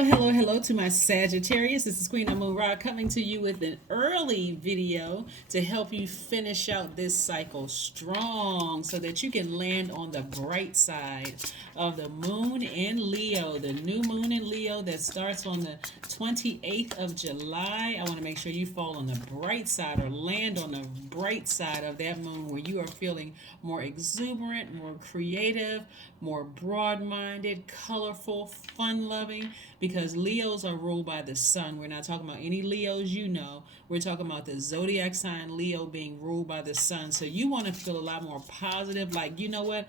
Hello to my Sagittarius. This is Queen Amun Ra coming to you with an early video to help you finish out this cycle strong so that you can land on the bright side of the moon in Leo, the new moon in Leo that starts on the 28th of July. I want to make sure you fall on the bright side or land on the bright side of that moon where you are feeling more exuberant, more creative, more broad-minded, colorful, fun-loving, because Leos are ruled by the sun. We're not talking about any Leos you know. We're talking about the zodiac sign Leo being ruled by the sun. So you want to feel a lot more positive, like, you know what?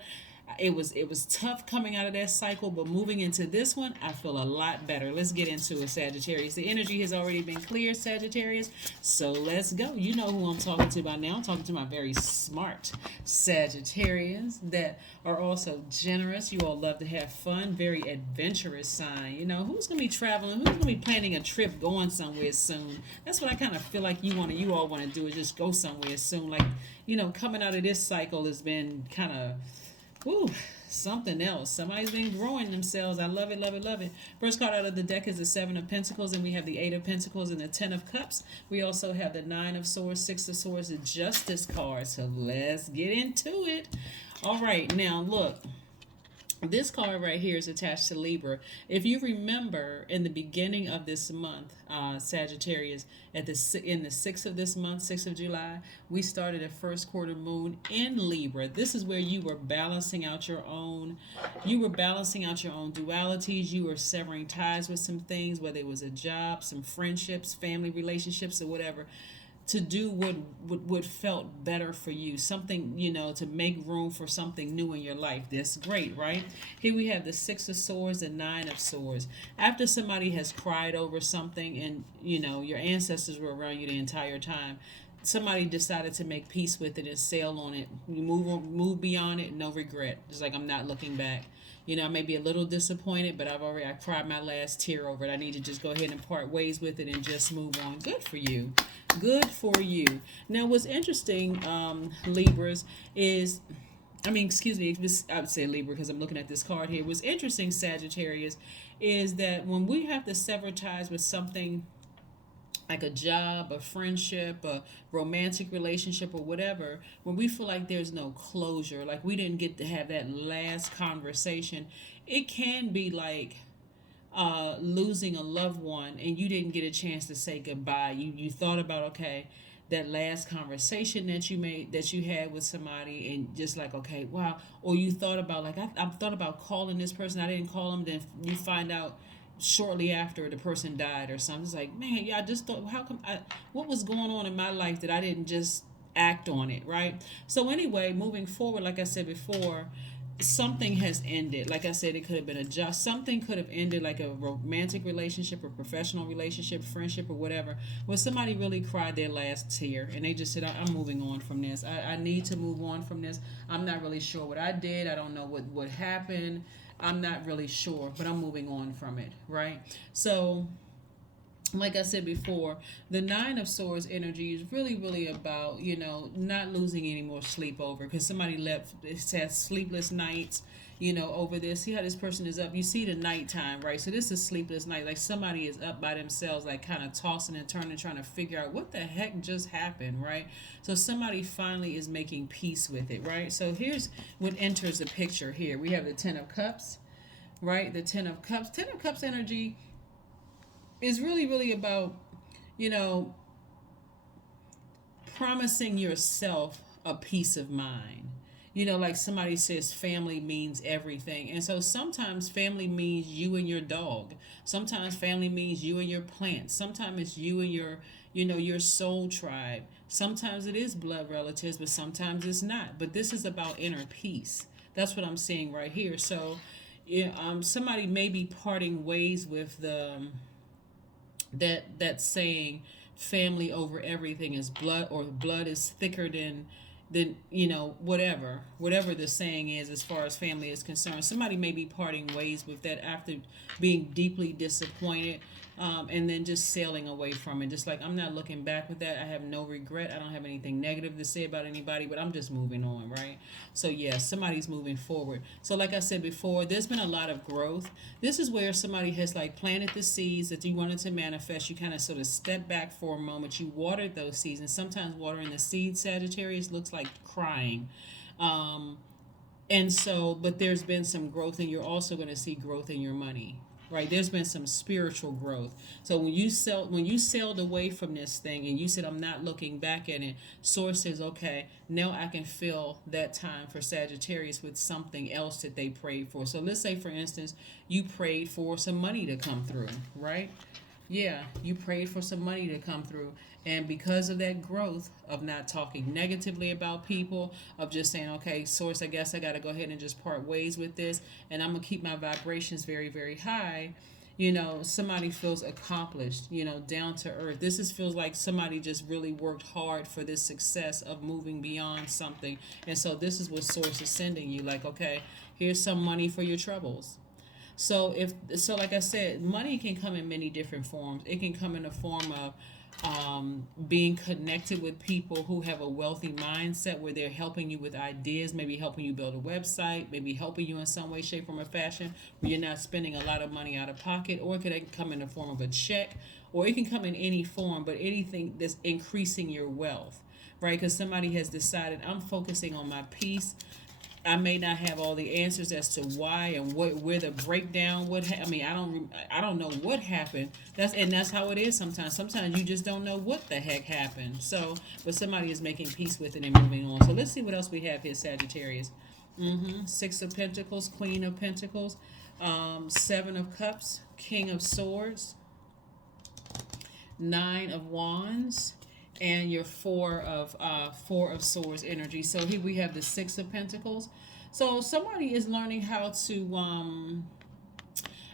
It was tough coming out of that cycle, but moving into this one, I feel a lot better. Let's get into it, Sagittarius. The energy has already been cleared, Sagittarius. So let's go. You know who I'm talking to by now. I'm talking to my very smart Sagittarians that are also generous. You all love to have fun. Very adventurous sign. You know, who's gonna be traveling? Who's gonna be planning a trip, going somewhere soon? That's what I kind of feel like you all want to do, is just go somewhere soon. Like, coming out of this cycle has been kind of, ooh, something else. Somebody's been growing themselves. I love it, love it, love it. First card out of the deck is the Seven of Pentacles, and we have the Eight of Pentacles and the Ten of Cups. We also have the Nine of Swords, Six of Swords, the Justice card. So let's get into it. All right, now look. This card right here is attached to Libra. If you remember, in the beginning of this month, Sagittarius, in the 6th of this month, 6th of July, we started a first quarter moon in Libra. This is where you were balancing out your own dualities. You were severing ties with some things, whether it was a job, some friendships, family relationships, or whatever, to do what felt better for you, something, to make room for something new in your life. That's great, right? Here we have the Six of Swords, the Nine of Swords. After somebody has cried over something and your ancestors were around you the entire time, somebody decided to make peace with it and sail on it. You move beyond it, no regret. It's like, I'm not looking back. I may be a little disappointed, but I cried my last tear over it. I need to just go ahead and part ways with it and just move on. Good for you. Good for you. Now, what's interesting, Libras, is, I would say Libra because I'm looking at this card here. What's interesting, Sagittarius, is that when we have to sever ties with something like a job, a friendship, a romantic relationship, or whatever, when we feel like there's no closure, like we didn't get to have that last conversation, it can be like losing a loved one and you didn't get a chance to say goodbye. You thought about, okay, that last conversation that you had with somebody, and just like, okay, wow. Or you thought about, like, I thought about calling this person, I didn't call them, then you find out shortly after the person died or something. It's like, man, yeah, I just thought, what was going on in my life that I didn't just act on it, right? So anyway, moving forward, like I said before, something has ended. Like I said, it could have been something could have ended, like a romantic relationship or professional relationship, friendship, or whatever, where somebody really cried their last tear and they just said, I'm moving on from this. I need to move on from this. I'm not really sure what I did. I don't know what happened. I'm not really sure, but I'm moving on from it, right? So, like I said before, the Nine of Swords energy is really, really about, not losing any more sleep over, because somebody has sleepless nights, over this. See how this person is up? You see the nighttime, right? So this is sleepless night. Like somebody is up by themselves, like kind of tossing and turning, trying to figure out what the heck just happened, right? So somebody finally is making peace with it, right? So here's what enters the picture here. We have the Ten of Cups, right? The Ten of Cups. Ten of Cups energy is really, really about, promising yourself a peace of mind. Like somebody says, family means everything. And so sometimes family means you and your dog. Sometimes family means you and your plants. Sometimes it's you and your soul tribe. Sometimes it is blood relatives, but sometimes it's not. But this is about inner peace. That's what I'm seeing right here. So, somebody may be parting ways with that saying, family over everything is blood, or blood is thicker than whatever the saying is as far as family is concerned. Somebody may be parting ways with that after being deeply disappointed. and then just sailing away from it. Just like, I'm not looking back with that. I have no regret. I don't have anything negative to say about anybody, but I'm just moving on, right? So yeah, somebody's moving forward. So like I said before, there's been a lot of growth. This is where somebody has like planted the seeds that you wanted to manifest. You kind of sort of step back for a moment. You watered those seeds, and sometimes watering the seeds, Sagittarius, looks like crying. Um, and so, but there's been some growth, and you're also going to see growth in your money, right? There's been some spiritual growth. So when you sailed away from this thing and you said, I'm not looking back at it, source says, okay, now I can fill that time for Sagittarius with something else that they prayed for. So let's say, for instance, you prayed for some money to come through, right? Yeah, you prayed for some money to come through. And because of that growth of not talking negatively about people, of just saying, okay, source, I guess I got to go ahead and just part ways with this, and I'm going to keep my vibrations very, very high. Somebody feels accomplished, down to earth. Feels like somebody just really worked hard for this success of moving beyond something. And so this is what source is sending you, like, okay, here's some money for your troubles. So like I said, money can come in many different forms. It can come in the form of being connected with people who have a wealthy mindset, where they're helping you with ideas, maybe helping you build a website, maybe helping you in some way, shape, form, or fashion, where you're not spending a lot of money out of pocket. Or it could come in the form of a check, or it can come in any form, but anything that's increasing your wealth, right? Because somebody has decided, I'm focusing on my peace. I may not have all the answers as to why and where the breakdown would. I don't know what happened. That's how it is sometimes. Sometimes you just don't know what the heck happened. So, but somebody is making peace with it and moving on. So let's see what else we have here, Sagittarius. Six of Pentacles, Queen of Pentacles, Seven of Cups, King of Swords, Nine of Wands, and your Four of Swords energy. So here we have the Six of Pentacles. So somebody is learning how to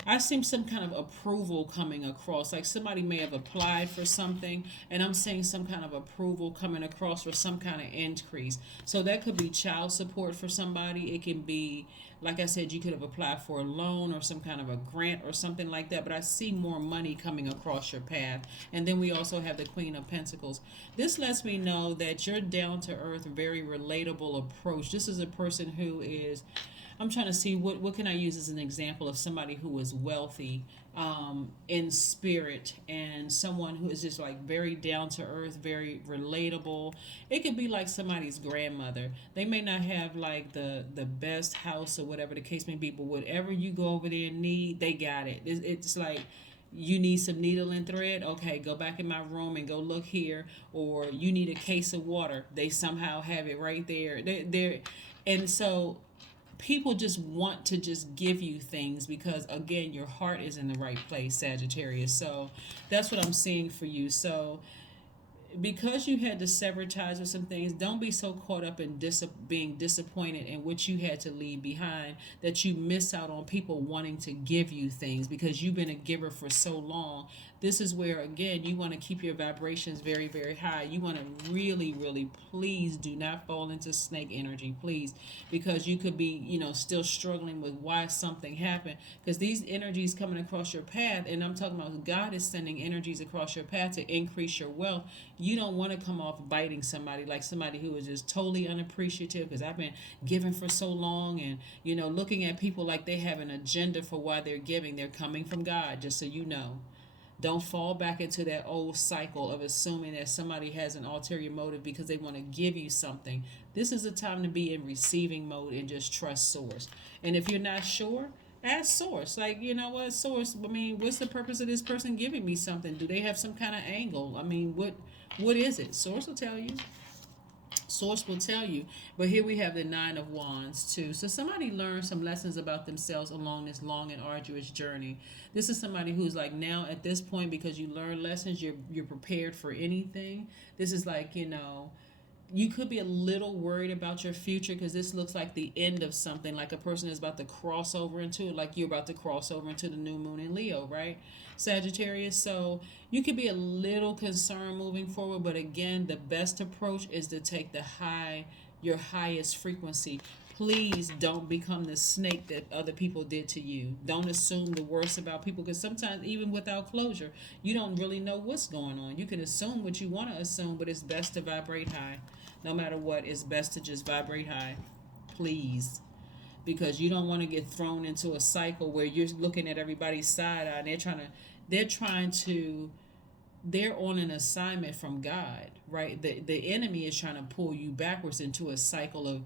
I see some kind of approval coming across. Like somebody may have applied for something, and I'm seeing some kind of approval coming across for some kind of increase. So that could be child support for somebody. It can be, like I said, you could have applied for a loan or some kind of a grant or something like that. But I see more money coming across your path. And then we also have the Queen of Pentacles. This lets me know that you're down to earth, very relatable approach. This is a person who is, I'm trying to see what can I use as an example of somebody who is wealthy in spirit, and someone who is just like very down to earth, very relatable. It could be like somebody's grandmother. They may not have like the best house or whatever the case may be, but whatever you go over there and need, they got it. It's like, you need some needle and thread, okay, go back in my room and go look here. Or you need a case of water, they somehow have it right there. And so people just want to just give you things because, again, your heart is in the right place, Sagittarius. So that's what I'm seeing for you. So because you had to sever ties with some things, don't be so caught up in being disappointed in what you had to leave behind that you miss out on people wanting to give you things because you've been a giver for so long. This is where, again, you want to keep your vibrations very, very high. You want to really, really, please do not fall into snake energy, please, because you could be, still struggling with why something happened, because these energies coming across your path, and I'm talking about God is sending energies across your path to increase your wealth. You don't want to come off biting somebody, like somebody who is just totally unappreciative because I've been giving for so long, and looking at people like they have an agenda for why they're giving. They're coming from God, just so you know. Don't fall back into that old cycle of assuming that somebody has an ulterior motive because they want to give you something. This is a time to be in receiving mode and just trust source. And if you're not sure, ask source. Like, you know what, source, what's the purpose of this person giving me something? Do they have some kind of angle? What is it? Source will tell you. Source will tell you. But here we have the Nine of Wands too. So somebody learned some lessons about themselves along this long and arduous journey. This is somebody who's like, now at this point, because you learn lessons, you're prepared for anything. This is like, you could be a little worried about your future because this looks like the end of something, like a person is about to cross over into it, like you're about to cross over into the new moon in Leo, right, Sagittarius? So you could be a little concerned moving forward, but again, the best approach is to take your highest frequency. Please don't become the snake that other people did to you. Don't assume the worst about people, because sometimes, even without closure, you don't really know what's going on. You can assume what you want to assume, but it's best to vibrate high. No matter what, it's best to just vibrate high. Please. Because you don't want to get thrown into a cycle where you're looking at everybody's side eye, and they're trying to they're on an assignment from God, right? The enemy is trying to pull you backwards into a cycle of,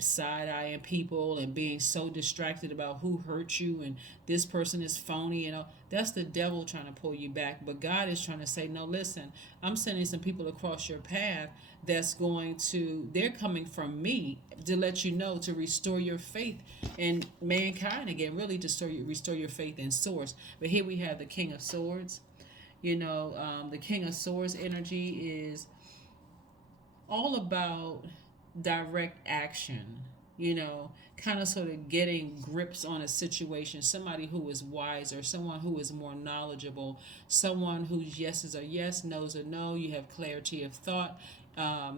side eyeing people and being so distracted about who hurt you and this person is phony. That's the devil trying to pull you back. But God is trying to say, no, listen, I'm sending some people across your path they're coming from me to let you know, to restore your faith in mankind again, really to restore your faith in source. But here we have the King of Swords. The King of Swords energy is all about direct action, kind of sort of getting grips on a situation, somebody who is wiser, someone who is more knowledgeable, someone whose yeses are yes, no's are no. You have clarity of thought.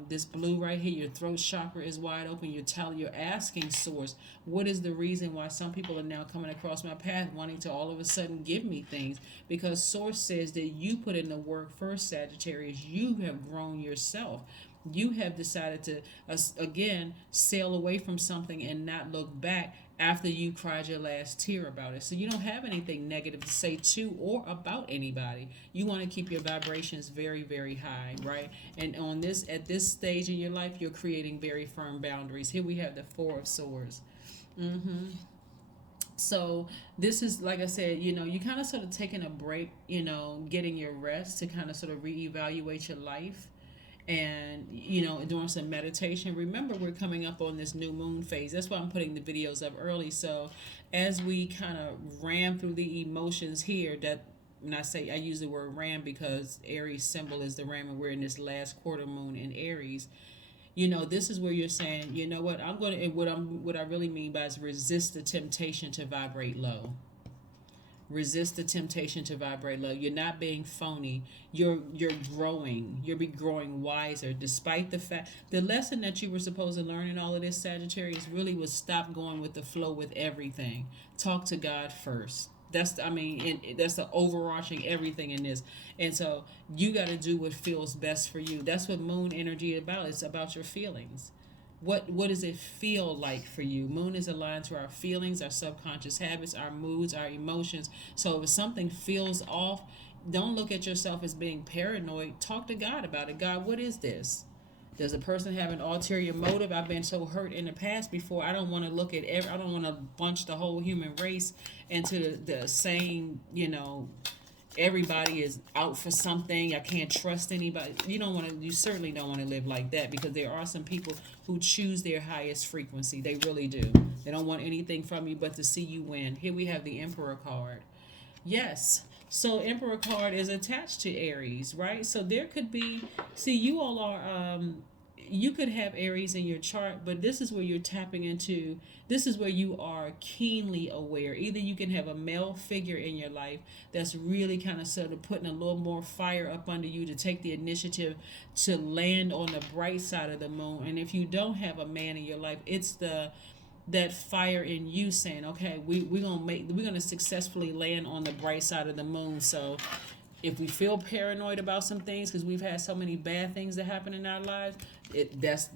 This blue right here, your throat chakra is wide open. You're asking source, what is the reason why some people are now coming across my path wanting to all of a sudden give me things? Because source says that you put in the work first, Sagittarius. You have grown yourself. You have decided to, again, sail away from something and not look back after you cried your last tear about it. So you don't have anything negative to say to or about anybody. You want to keep your vibrations very, very high, right? And at this stage in your life, you're creating very firm boundaries. Here we have the Four of Swords. So this is, like I said, you kind of sort of taking a break, getting your rest to kind of sort of reevaluate your life. And doing some meditation. Remember, we're coming up on this new moon phase. That's why I'm putting the videos up early. So as we kind of ram through the emotions here, that when I use the word ram because Aries symbol is the ram, and we're in this last quarter moon in Aries. This is where you're saying, you know what, I'm going to, what I really mean by is resist the temptation to vibrate low. Resist the temptation to vibrate low. You're not being phony. You're growing. You're growing wiser. Despite the fact, the lesson that you were supposed to learn in all of this, Sagittarius, really was stop going with the flow with everything. Talk to God first. That's the overarching everything in this. And so you got to do what feels best for you. That's what moon energy is about. It's about your feelings. What does it feel like for you? Moon is aligned to our feelings, our subconscious habits, our moods, our emotions. So if something feels off, don't look at yourself as being paranoid. Talk to God about it. God, what is this? Does a person have an ulterior motive? I've been so hurt in the past before. I don't want to look at I don't want to bunch the whole human race into the same, everybody is out for something. I can't trust anybody. You certainly don't want to live like that, because there are some people who choose their highest frequency. They really do. They don't want anything from you but to see you win. Here we have the Emperor card. Yes. So Emperor card is attached to Aries, right? So there could be, you all are, you could have Aries in your chart, but this is where you're tapping into, this is where you are keenly aware. Either you can have a male figure in your life that's really kind of sort of putting a little more fire up under you to take the initiative to land on the bright side of the moon. And if you don't have a man in your life, it's that fire in you saying, okay, we're gonna successfully land on the bright side of the moon. So if we feel paranoid about some things because we've had so many bad things that happen in our lives, that's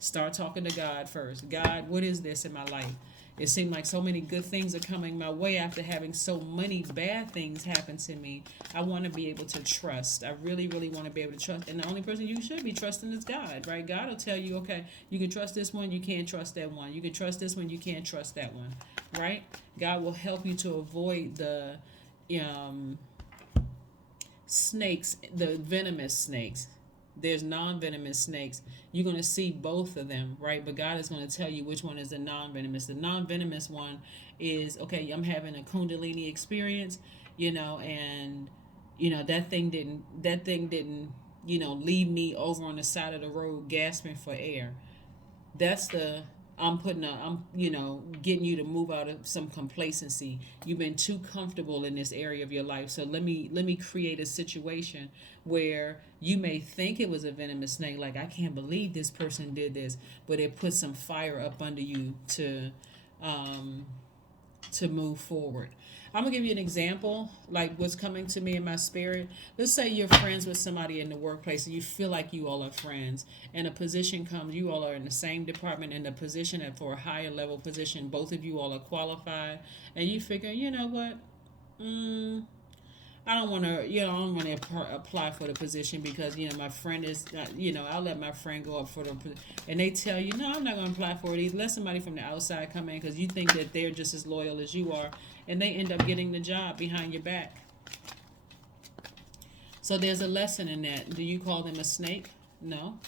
start talking to God first. God, what is this in my life? It seemed like so many good things are coming my way after having so many bad things happen to me. I want to be able to trust. I really, really want to be able to trust. And the only person you should be trusting is God, right? God will tell you, okay, you can trust this one, you can't trust that one. You can trust this one, you can't trust that one, right? God will help you to avoid the snakes, the venomous snakes. There's non-venomous snakes. You're going to see both of them, right? But God is going to tell you which one is the non-venomous. The non-venomous one is, okay, I'm having a Kundalini experience, and that thing didn't leave me over on the side of the road gasping for air. That's the I'm getting you to move out of some complacency. You've been too comfortable in this area of your life. So let me create a situation where you may think it was a venomous snake, like I can't believe this person did this, but it put some fire up under you um to move forward. I'm gonna give you an example, like what's coming to me in my spirit. Let's say you're friends with somebody in the workplace and you feel like you all are friends, and a position comes, you all are in the same department, and the position and for a higher level position, both of you all are qualified, and you figure, you know what? Mm, I don't want to, I don't want to apply for the position because, my friend is, I'll let my friend go up for the, and they tell you, no, I'm not going to apply for it either. Let somebody from the outside come in because you think that they're just as loyal as you are, and they end up getting the job behind your back. So there's a lesson in that. Do you call them a snake? No.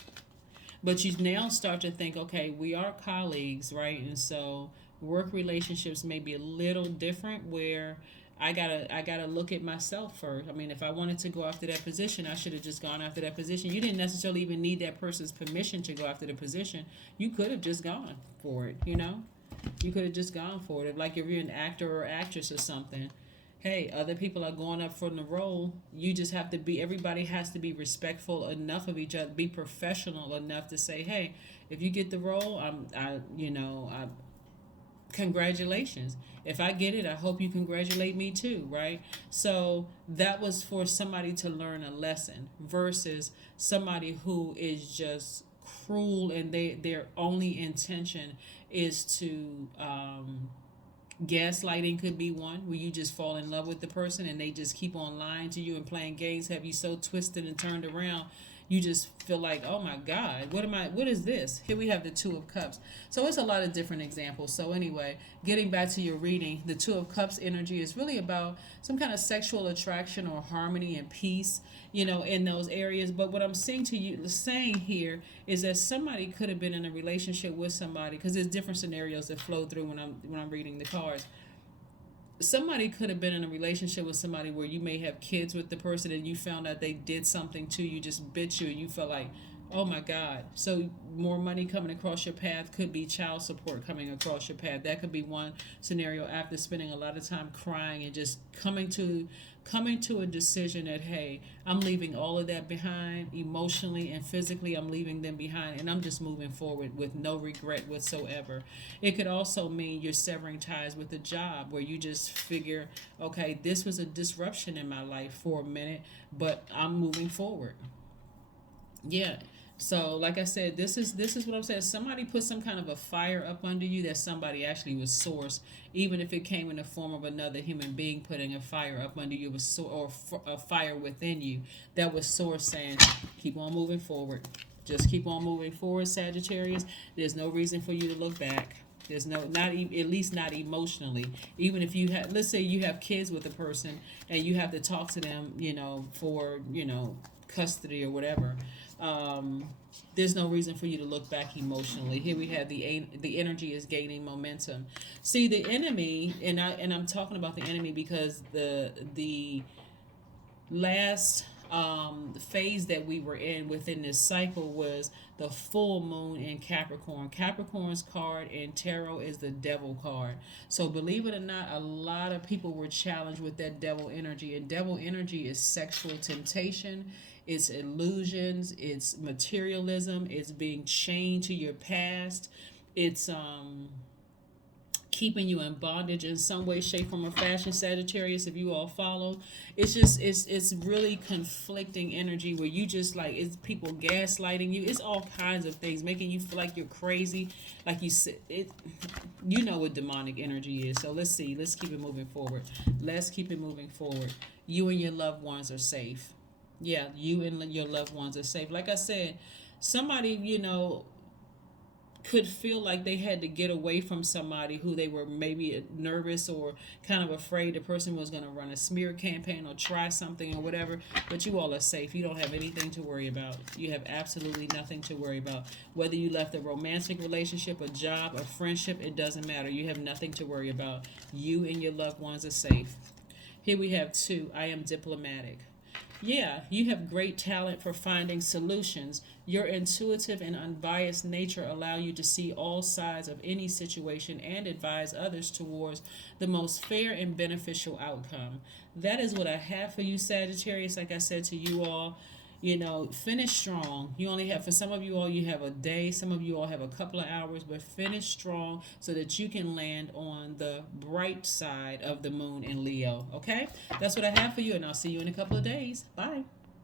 But you now start to think, okay, we are colleagues, right? And so work relationships may be a little different where I gotta look at myself first. I mean, if I wanted to go after that position, I should have just gone after that position. You didn't necessarily even need that person's permission to go after the position. You could have just gone for it, You could have just gone for it. Like if you're an actor or actress or something, hey, other people are going up for the role. You just have to be, everybody has to be respectful enough of each other, be professional enough to say, hey, if you get the role, congratulations. If I get it, I hope you congratulate me too, right? So that was for somebody to learn a lesson versus somebody who is just cruel and their only intention is to gaslighting could be one where you just fall in love with the person and they just keep on lying to you and playing games, have you so twisted and turned around you just feel like, oh my God, what is this? Here we have the Two of Cups. So it's a lot of different examples. So anyway, getting back to your reading, the Two of Cups energy is really about some kind of sexual attraction or harmony and peace, in those areas. But what I'm saying here is that somebody could have been in a relationship with somebody, because there's different scenarios that flow through when I'm reading the cards. Somebody could have been in a relationship with somebody where you may have kids with the person and you found out they did something to you, just bit you, and you felt like, oh my God. So more money coming across your path, could be child support coming across your path. That could be one scenario after spending a lot of time crying and just coming to a decision that, hey, I'm leaving all of that behind emotionally and physically. I'm leaving them behind and I'm just moving forward with no regret whatsoever. It could also mean you're severing ties with a job where you just figure, okay, this was a disruption in my life for a minute, but I'm moving forward. Yeah. So, like I said, this is what I'm saying. Somebody put some kind of a fire up under you that somebody actually was source, even if it came in the form of another human being putting a fire up under you, or a fire within you that was source saying, keep on moving forward. Just keep on moving forward, Sagittarius. There's no reason for you to look back. There's no, not at least not emotionally. Even if you have, let's say you have kids with a person and you have to talk to them, for custody or whatever. There's no reason for you to look back emotionally. Here we have the energy is gaining momentum. See, the enemy, and I'm talking about the enemy because the last phase that we were in within this cycle was the full moon in Capricorn. Capricorn's card in tarot is the devil card. So believe it or not, a lot of people were challenged with that devil energy. And devil energy is sexual temptation, it's illusions, it's materialism, it's being chained to your past, it's keeping you in bondage in some way, shape, form, or fashion, Sagittarius, if you all follow. It's really conflicting energy where you just like, it's people gaslighting you. It's all kinds of things, making you feel like you're crazy. Like you said, you know what demonic energy is. So let's see. Let's keep it moving forward. You and your loved ones are safe. Yeah, you and your loved ones are safe. Like I said, somebody, could feel like they had to get away from somebody who they were maybe nervous or kind of afraid the person was going to run a smear campaign or try something or whatever, but you all are safe. You don't have anything to worry about. You have absolutely nothing to worry about. Whether you left a romantic relationship, a job, a friendship, it doesn't matter. You have nothing to worry about. You and your loved ones are safe. Here we have 2. I am diplomatic. Yeah, you have great talent for finding solutions. Your intuitive and unbiased nature allow you to see all sides of any situation and advise others towards the most fair and beneficial outcome. That is what I have for you, Sagittarius. Like I said to you all, finish strong. You only have, for some of you all, you have a day. Some of you all have a couple of hours, but finish strong so that you can land on the bright side of the moon in Leo. Okay? That's what I have for you, and I'll see you in a couple of days. Bye.